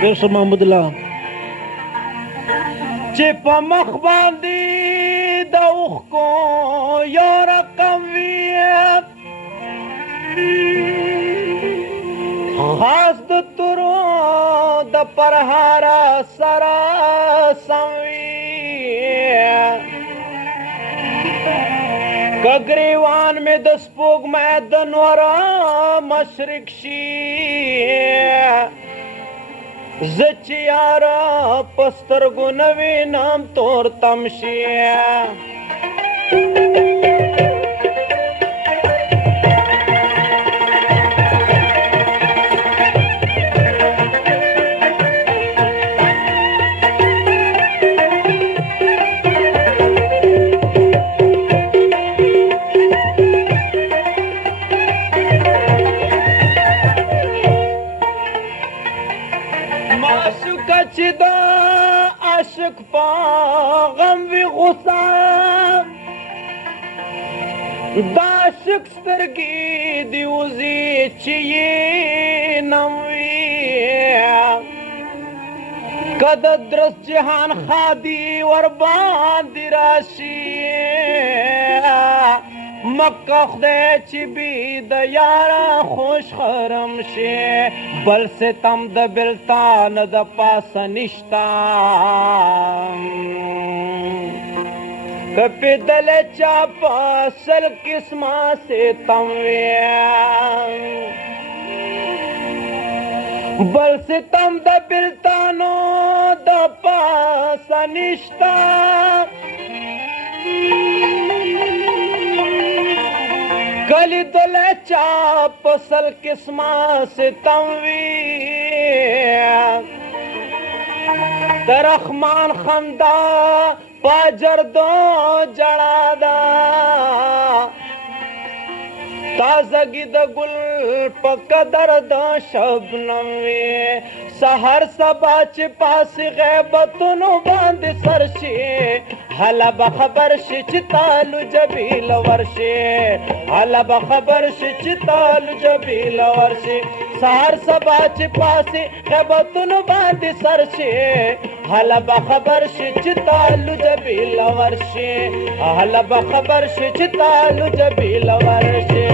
پیر محمود الله چې په مخ باندې د اوښکو یو رقم وي خاص د تورو د پرهاره سره سم وي که ګریوان مې د سپوږمۍ د نوره مشرق شي زه چې یاره په سترګو نه وینم تور تم شي معشوقه چې د عاشق په غم وي غوسه د عاشق سترګې دې وځي چې یې نم وي که د درست جهان خادي ورباندې راشي مکه خدای چې بي د یاره خوش خرم شي بل ستم د بلتان د پاسه نشتا که پیدل چا پاسل قسمه ستم وي بل ستم د بلتانو د پاسه نشتا کلی دل چا پسل قسمه ستم وي د رحمان خندا پاجردو جړا ده تازگی د گل په قدر د شبنم وي سحر سبا چې پاس غیبتونو باندې سر شي هله به خبر شي چې تالو جبیل ورشي هله به خبر شي چې تالو جبیل ورشي سحر سبا چې پاس غیبتونو باندې سر شي هله به خبر شي چې تالو جبیل ورشي هله به خبر شي چې تالو جبیل ورشي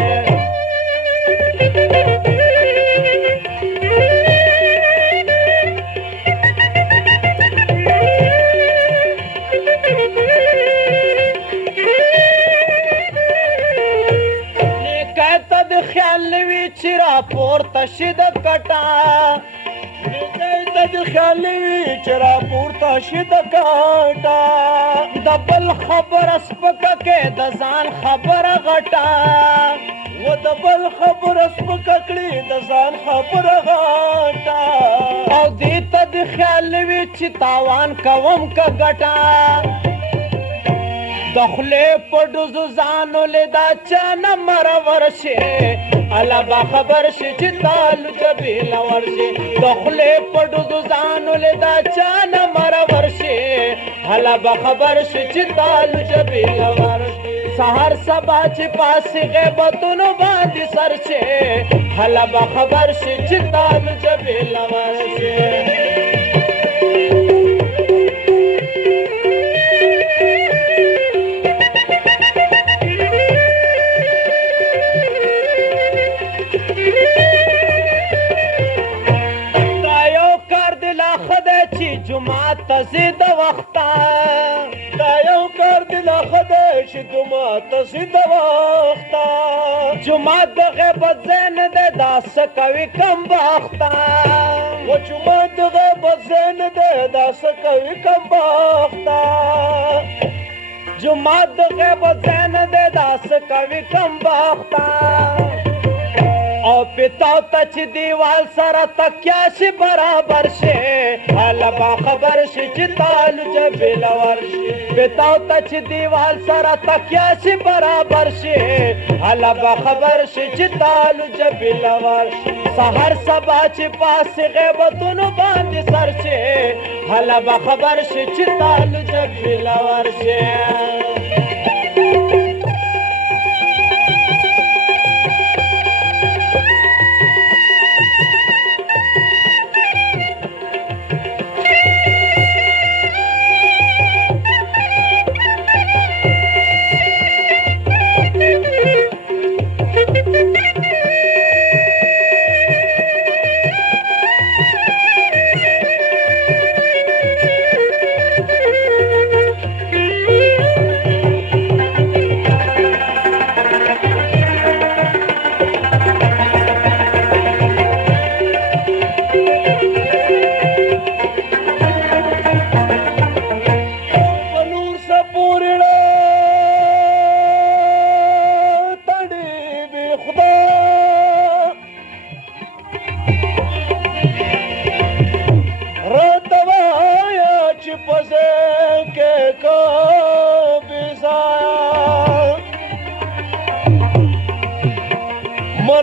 خیال نوی چې راپورته شي د کټه د خیال نوی چې راپورته شي د کټه د بل خبره سپکه کې د ځان خبره غټه و د بل خبره سپکه کړي د ځان خبره غټه او دې ته د خیال نوی چې تاوان کوم که ګټه د خولې په ډوزو ځانو لیدا چا نه مرور شي الله به خبر شي چې تالو جبیل ورشي د خولې په ډوزو ځانو لیدا چا نه مرور شي الله به خبر شي چې تالو جبیل ورشي سحر سبا چې پاسې غیبتونو باندې سر شي الله به خبر شي چې تالو جبیل ورشي جمعات ته زی د وخته دا یو کار دی لا خدای چې جمعات ته زی د وخته جمعات د غیبت ځای نه دی دا څه کوي کم بخته و جمعات د غیبت ځای نه دی دا څه کوي کم بخته جمعات د غیبت ځای نه دی دا څه کوي کم بخته او پتاو ته چې دیوال سره تکیا شي برابر شي هله به خبر شي چې تالو جبیل ورشي پتاو ته چې دیوال سره تکیا شي برابر شي هله به خبر شي چې تالو جبیل ورشي سحر سبا چې پاسې غیبتونو باندې سر شي هله به خبر شي چې تالو جبیل ورشي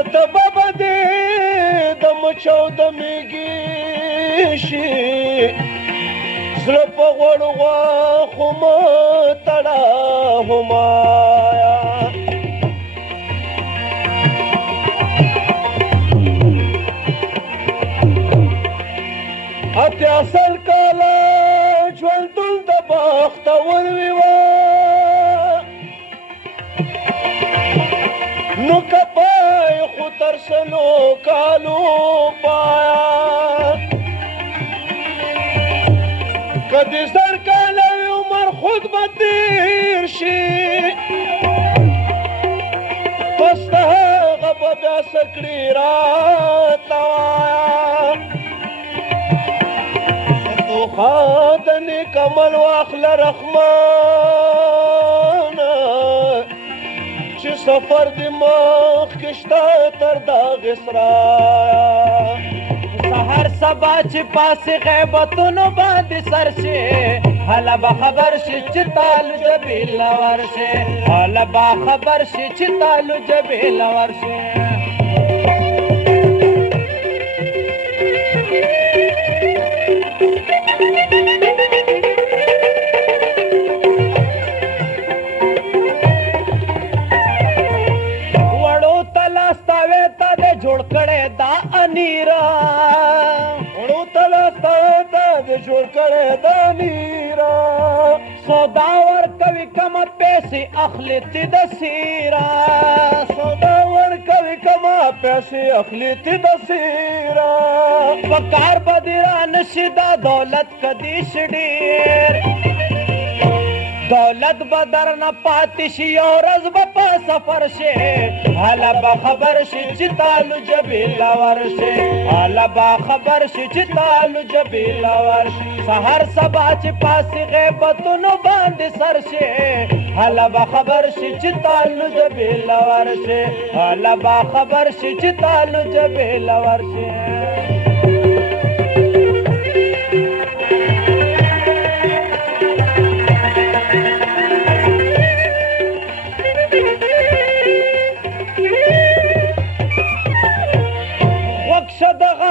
مرتبه به دې د مچو د میږي شي زړه په غوړو غواښو مه تړه همایا اتیا سل کاله ژوندون د بختور وي نو کپای خو تر سلو کالو پایا کدی سر کاله عمر خود به تیر شي پس د هغه به بیا څه کړي راته وایه د نیک عمل واخله رحمانه چې سفر دې مخکې شته تر دغې سرایه سهار سبا چې پاسې غیبتونو باندې سر شي هله به خبر شي چې تالو جبې لور شي هله به خبر شي چې تالو جبې لور شي جوړ کړي دا انیرا وړو تلاستا د جوړ کړي دا انیرا سودا ور کوي کم پیسې اخلي تی د سیرا سودا ور کوي کم پیسې اخلي تی د سیرا پکار بدرا نشدا دولت کدي شډیر دولت بدر نه پاتې شي او ورځ به په سفر شي هله به خبر شي چې تالو جبې لور شي هله به خبر شي چې تالو جبې لور شي سهار سبا چې پاسې غیبتونو باندې سر شي هله به خبر شي چې تالو جبې لور شي هله به خبر شي چې تالو جبې لور شي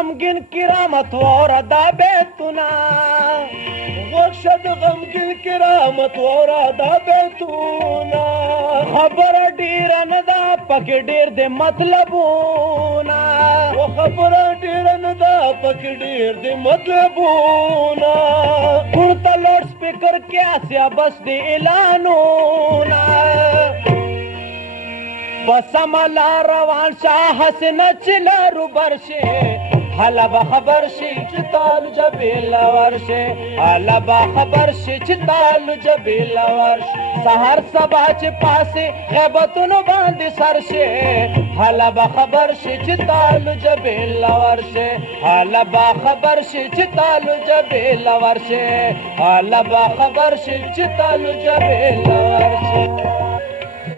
غمگین کرامت واره دا بیتونه غوښه د غمگین کرامت واره دا بیتونه خبره ډیره نه ده پکې ډیر د مطلبونه خبره ډیره نه ده پکې ډیر د مطلبونه ورته لوډ سپیکر کې اسیا بس د اعلانونه بسم الله روان شاه حسنه چې لارو برشي هله به خبر شي چې تالو جبې لور شي هله به خبر شي چې تالو جبې لور شي سهار سبا چې پاسې غیبتونو باندې سر شي هله به خبر شي چې تالو جبې لور شي هله به خبر شي چې تالو جبې لور شي هله به خبر شي چې تالو جبې لور شي